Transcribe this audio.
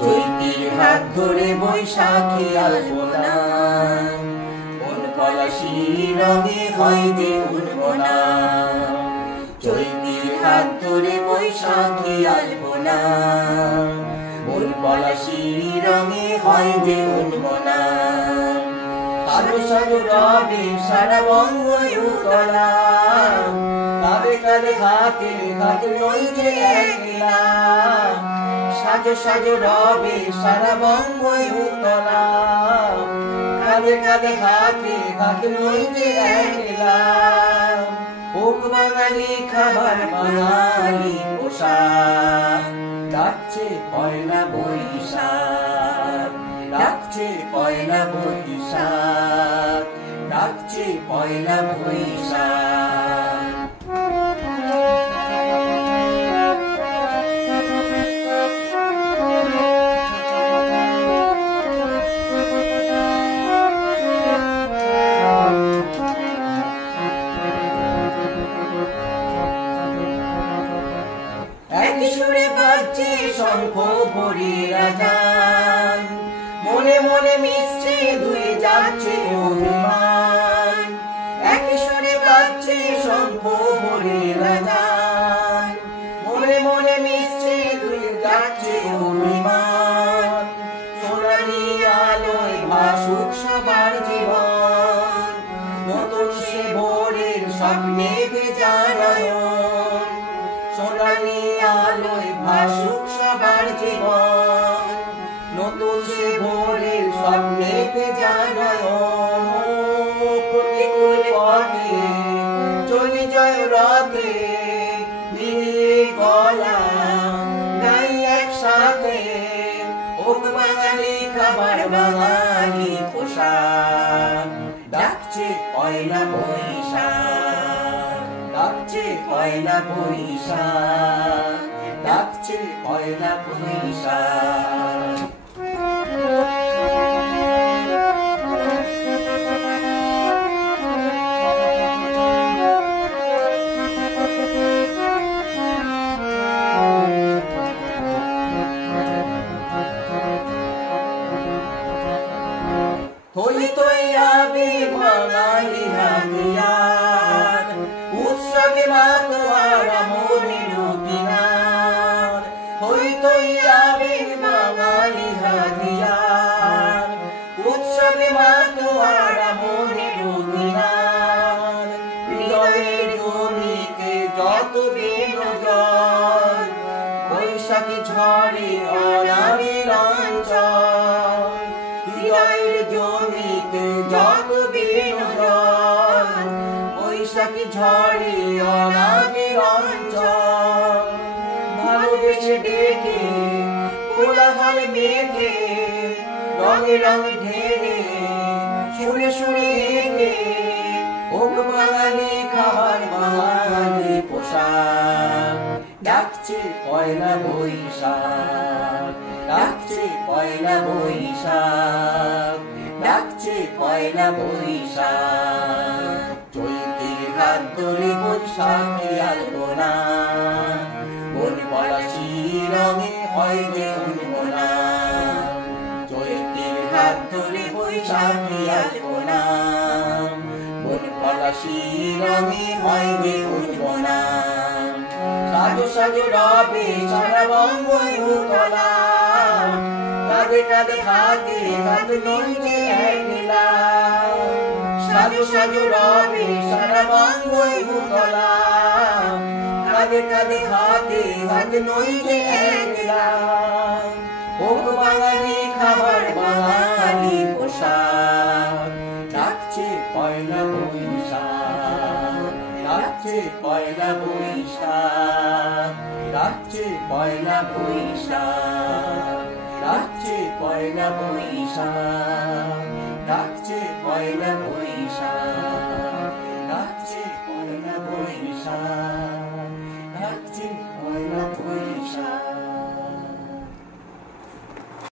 চৈতির হাত ধরে বৈশাখী আলপনায় কোন পলাশি রঙে হয় যে উন্মনা। চৈতির হাত ধরে বৈশাখী আলপনায় কোন পলাশি রঙে হয় যে উন্মনা। সাজো সাজো রবে সারা বঙ্গ উতলা, কাঁধে কাঁধে হাতে হাত নই যে একলা। সাজো সাজো রবে সারা বঙ্গ উতলা, কাঁধে কাঁধে হাতে হাত নই যে একলা। হোক বাঙালি খাবার বাঙালি পোশাক, ডাকছে পয়লা বৈশাখ, ডাকছে পয়লা বৈশাখ, ডাকছে পয়লা বৈশাখ। একই সুরে বাজছে শঙ্খ ভরির আজান, মনে মনে মিশছে ধুয়ে যাচ্ছে অভিমান। একই সুরে বাজছে শঙ্খ ভরির আজান, মনে মনে মিশছে ধুয়ে যাচ্ছে অভিমান। সোনালি আলোয় ভাসুক সবার জীবন, নতুন সে ভোরের স্বপ্নে ভেজা নয়ন। সোনালি আলোয় ভাসুক সবার জীবন, নতুন সে ভোরের স্বপ্নে ভেজা নয়ন। প্রতিকূল পথে চলে জয় রথে, মিলিয়ে গলা গাই একসাথে। হোক বাঙালি খাবার বাঙালি পোশাক, ডাকছে পয়লা বৈশাখ, ডাকছে পয়লা বৈশাখ, ডাকছে পয়লা বৈশাখ। থই থই আবে বাঙালি হাতিয়ার, উৎসবে মাতোয়ারা মনের কিনার। থই থই আবে বাঙালি হাতিয়ার, উৎসবে মাতোয়ারা মনের কিনার। হৃদয়ের জমিতে যত বিনোদন, বৈশাখী ঝড়ে অনামের অঞ্চল। হৃদয়ের জমিতে যত বিনোদন, বৈশাখী ঝড়ে অনামের অঞ্চল। ভালোবেসে ডেকে কোলাহল মেঘে, রঙে রঙে ঢেলে সুরে সুরে হেঁটে। হোক বাঙালি খাবার বাঙালি পোশাক, ডাকছে পয়লা বৈশাখ, ডাকছে পয়লা বৈশাখ, ডাকছে পয়লা বৈশাখ। চৈতির হাত ধরে বৈশাখী আলপনা, কোন পলাশি রঙে হয় যে উন্মনা। চৈতির হাত ধরে বৈশাখী আলপনা, কোন পলাশি রঙে হয় যে উন্মনা। সাজো সাজো রবে সারা বঙ্গ উতলা, কাঁধে কাঁধে হাতে হাত নই যে একলা। সাজো সাজো রবে সারা বঙ্গ উতলা, কাঁধে কাঁধে হাতে হাত নই যে একলা। হোক বাঙালি খাবার বাঙালি পোশাক, ডাকছে পয়লা বৈশাখ, ডাকছে পয়লা বৈশাখ, ডাকছে পয়লা বৈশাখ, ডাকছে পয়লা বৈশাখ, ডাকছে পয়লা